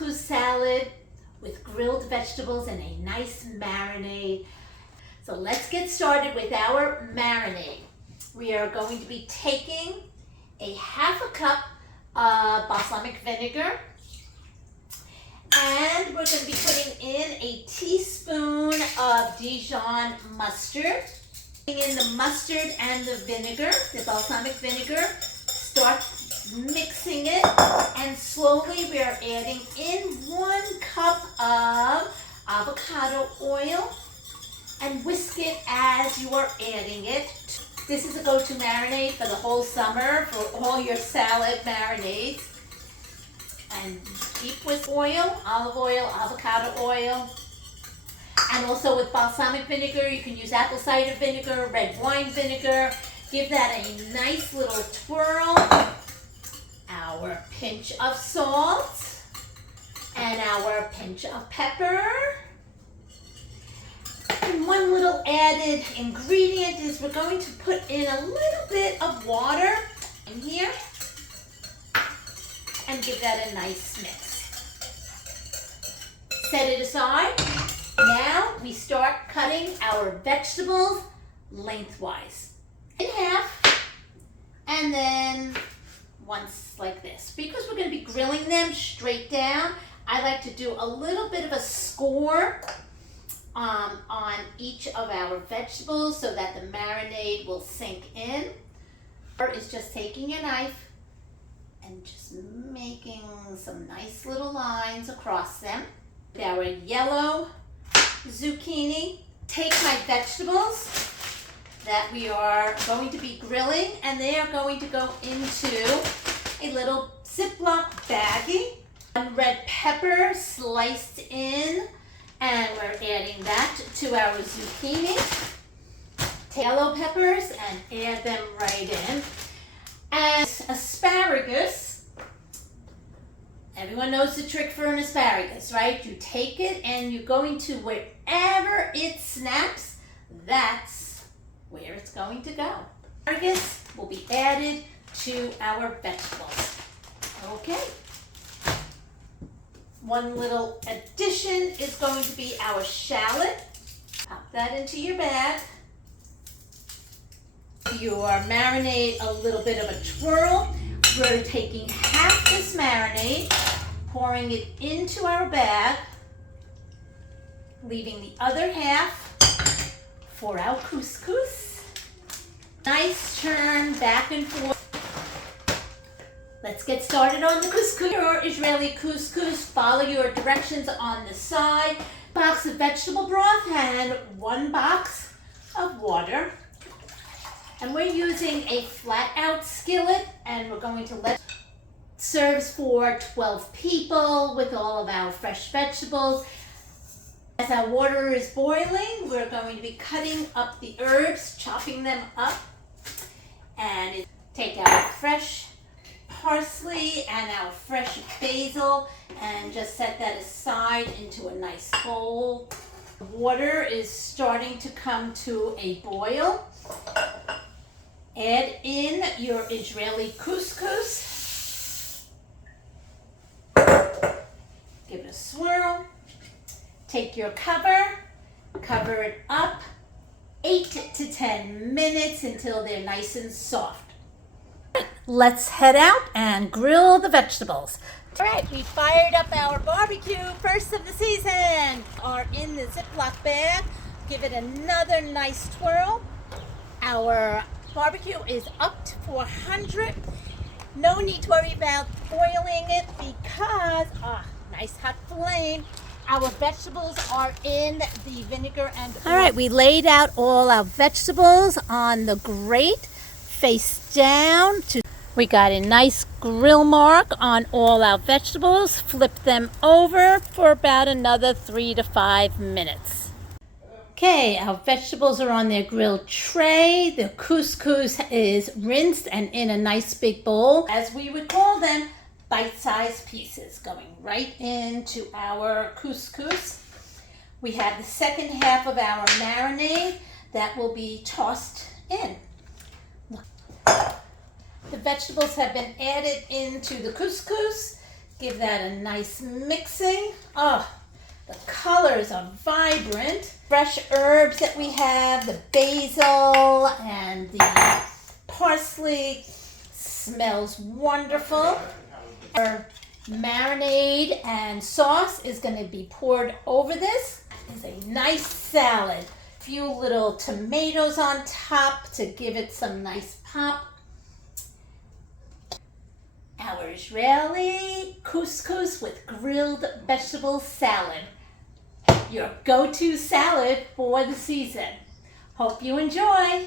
couscous salad with grilled vegetables and a nice marinade. So let's get started with our marinade. We are going to be taking a half a cup of balsamic vinegar, and we're going to be putting in a teaspoon of Dijon mustard. Putting in the mustard and the vinegar, the balsamic vinegar, start mixing it, and slowly we are adding in 1 cup of avocado oil and whisk it as you are adding it. This is a go-to marinade for the whole summer for all your salad marinades. And keep with oil, olive oil, avocado oil, and also with balsamic vinegar. You can use apple cider vinegar, red wine vinegar. Give that a nice little twirl. Our pinch of salt and our pinch of pepper. And one little added ingredient is we're going to put in a little bit of water in here and give that a nice mix. Set it aside. Now we start cutting our vegetables lengthwise. In half, and then once like this. Because we're going to be grilling them straight down, I like to do a little bit of a score on each of our vegetables so that the marinade will sink in. Or is just taking a knife and just making some nice little lines across them. Our yellow zucchini. Take my vegetables that we are going to be grilling, and they are going to go into a little Ziploc baggie. One red pepper sliced in, and we're adding that to our zucchini. Yellow peppers and add them right in. And asparagus. Everyone knows the trick for an asparagus, right? You take it and you're going to wherever it snaps, that's where it's going to go. Asparagus will be added to our vegetables. Okay. One little addition is going to be our shallot. Pop that into your bag. Your marinade a little bit of a twirl. We're taking half this marinade, pouring it into our bag, leaving the other half for our couscous. Nice turn back and forth. Let's get started on the couscous. Your Israeli couscous, follow your directions on the side. Box of vegetable broth and 1 box of water. And we're using a flat out skillet, and we're going to let serves for 12 people with all of our fresh vegetables. As our water is boiling, we're going to be cutting up the herbs, chopping them up, and take our fresh parsley and our fresh basil and just set that aside into a nice bowl. Water is starting to come to a boil. Add in your Israeli couscous. Give it a swirl. Take your cover it up 8 to 10 minutes until they're nice and soft. Let's head out and grill the vegetables. All right, we fired up our barbecue, first of the season. Are in the Ziploc bag. Give it another nice twirl. Our barbecue is up to 400. No need to worry about boiling it because, nice hot flame. Our vegetables are in the vinegar and oil. All right, we laid out all our vegetables on the grate, face down. We got a nice grill mark on all our vegetables. Flip them over for about another 3 to 5 minutes. Okay, our vegetables are on their grilled tray. The couscous is rinsed and in a nice big bowl, as we would call them, bite-sized pieces going right into our couscous. We have the second half of our marinade that will be tossed in. The vegetables have been added into the couscous. Give that a nice mixing. Oh, the colors are vibrant. Fresh herbs that we have, the basil and the parsley, smells wonderful. Our marinade and sauce is going to be poured over this. It's a nice salad. A few little tomatoes on top to give it some nice pop. Our Israeli couscous with grilled vegetable salad. Your go-to salad for the season. Hope you enjoy.